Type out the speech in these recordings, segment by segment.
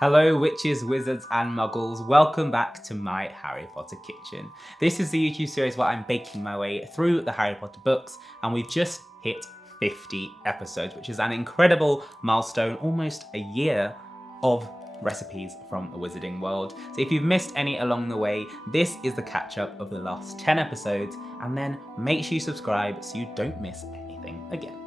Hello witches, wizards and muggles, welcome back to my Harry Potter kitchen. This is the YouTube series where I'm baking my way through the Harry Potter books, and we've just hit 50 episodes, which is an incredible milestone, almost a year of recipes from the wizarding world. So if you've missed any along the way, this is the catch up of the last 10 episodes, and then make sure you subscribe so you don't miss anything again.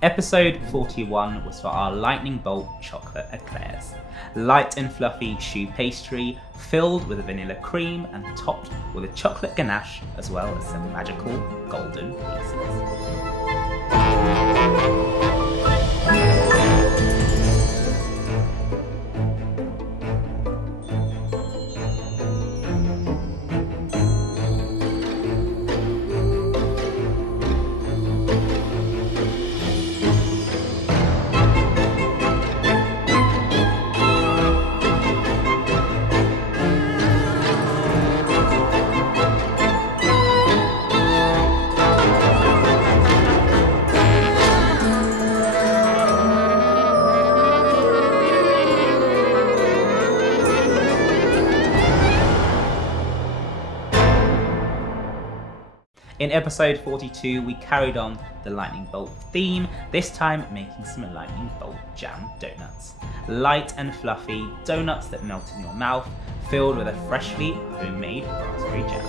Episode 41 was for our lightning bolt chocolate eclairs. Light and fluffy choux pastry filled with a vanilla cream and topped with a chocolate ganache as well as some magical golden pieces. In episode 42, we carried on the lightning bolt theme, this time making some lightning bolt jam donuts. Light and fluffy donuts that melt in your mouth, filled with a freshly homemade raspberry jam.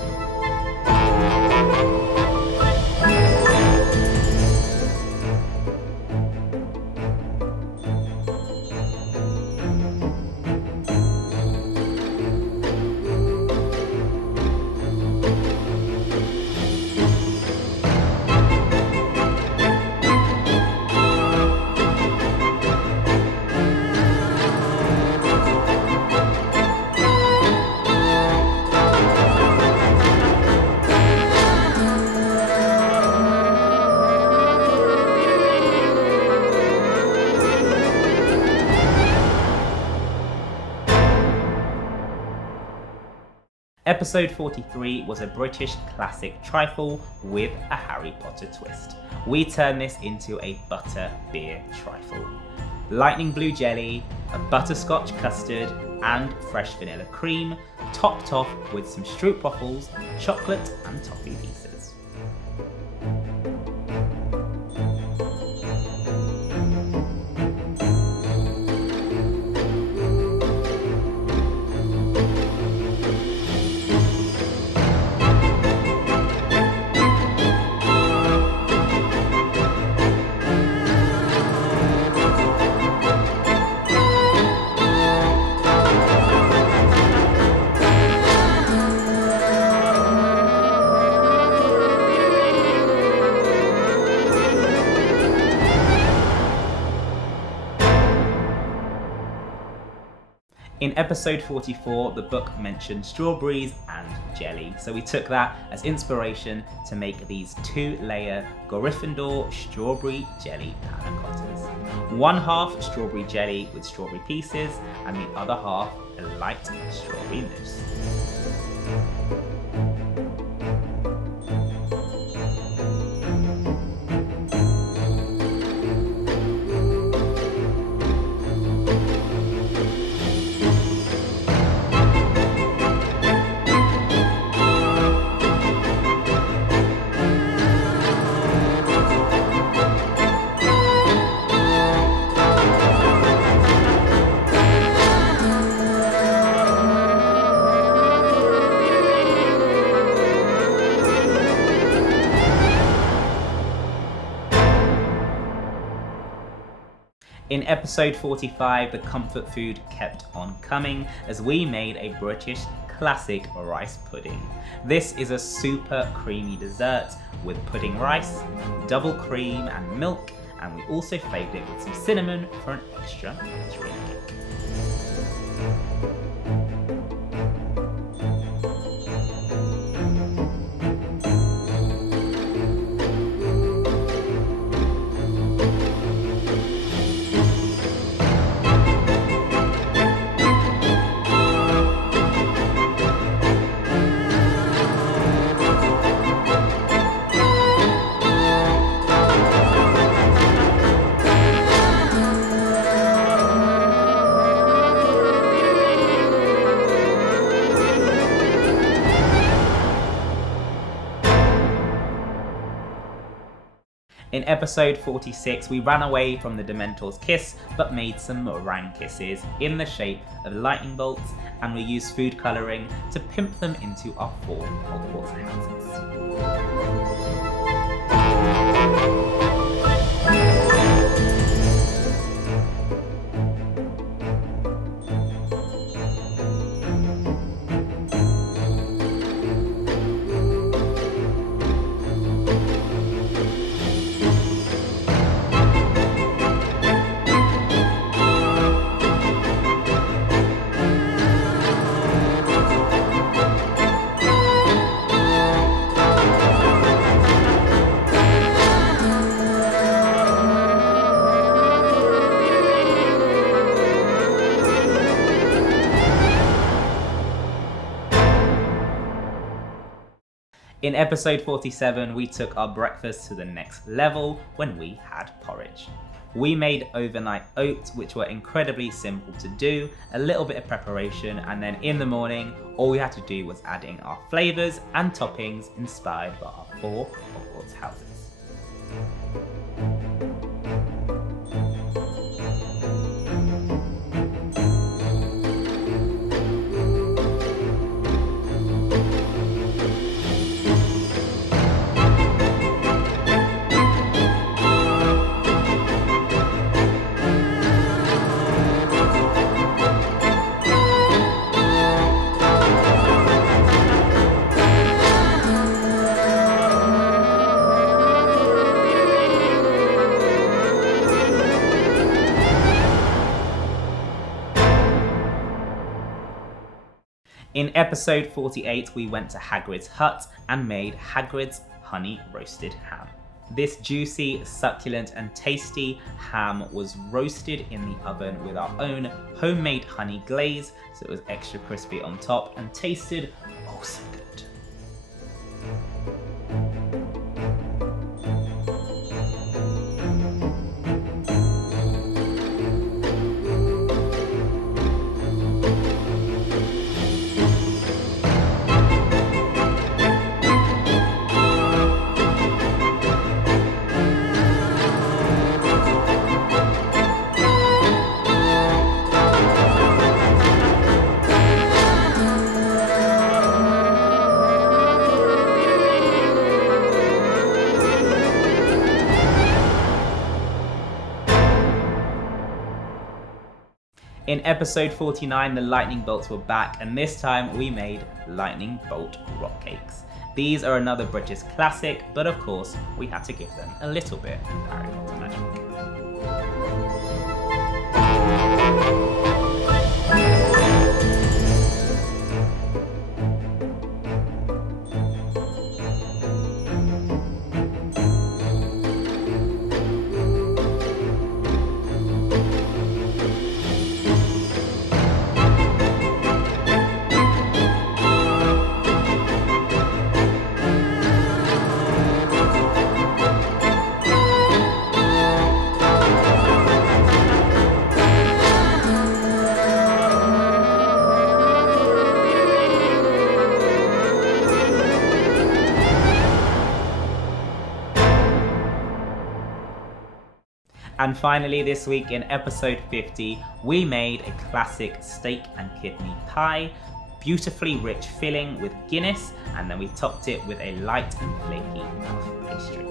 Episode 43 was a British classic trifle with a Harry Potter twist. We turned this into a butter beer trifle. Lightning blue jelly, a butterscotch custard, and fresh vanilla cream, topped off with some stroopwafels, chocolate and toffee pieces. In episode 44, the book mentioned strawberries and jelly, so we took that as inspiration to make these 2-layer Gryffindor strawberry jelly panna cottas. One half strawberry jelly with strawberry pieces, and the other half a light strawberry mousse. In episode 45, the comfort food kept on coming as we made a British classic rice pudding. This is a super creamy dessert with pudding rice, double cream and milk, and we also flavoured it with some cinnamon for an extra drink. In episode 46, we ran away from the Dementor's kiss, but made some meringue kisses in the shape of lightning bolts, and we used food colouring to pimp them into our 4 Hogwarts houses. In episode 47, we took our breakfast to the next level when we had porridge. We made overnight oats, which were incredibly simple to do, a little bit of preparation, and then in the morning, all we had to do was add in our flavours and toppings inspired by our 4 Hogwarts houses. In episode 48, we went to Hagrid's hut and made Hagrid's honey roasted ham. This juicy, succulent and tasty ham was roasted in the oven with our own homemade honey glaze, so it was extra crispy on top and tasted oh so good. In episode 49, the lightning bolts were back, and this time we made lightning bolt rock cakes. These are another British classic, but of course we had to give them a little bit of Harry Potter magic. And finally this week in episode 50, we made a classic steak and kidney pie, beautifully rich filling with Guinness, and then we topped it with a light and flaky puff pastry.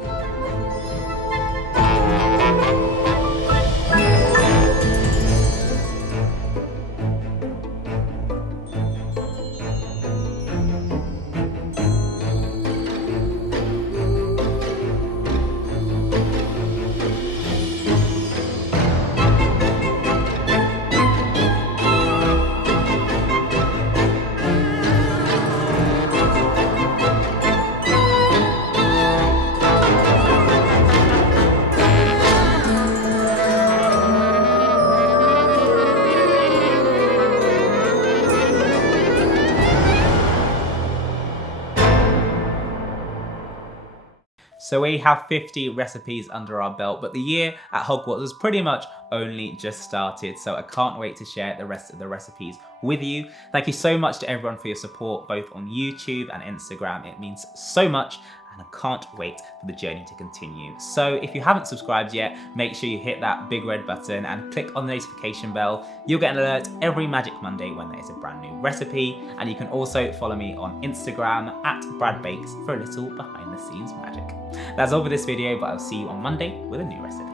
So we have 50 recipes under our belt, but the year at Hogwarts has pretty much only just started, so I can't wait to share the rest of the recipes with you. Thank you so much to everyone for your support, both on YouTube and Instagram. It means so much, and I can't wait for the journey to continue. So if you haven't subscribed yet, make sure you hit that big red button and click on the notification bell. You'll get an alert every Magic Monday when there is a brand new recipe, and you can also follow me on Instagram at @BradBakes for a little behind the scenes magic. That's all for this video, but I'll see you on Monday with a new recipe.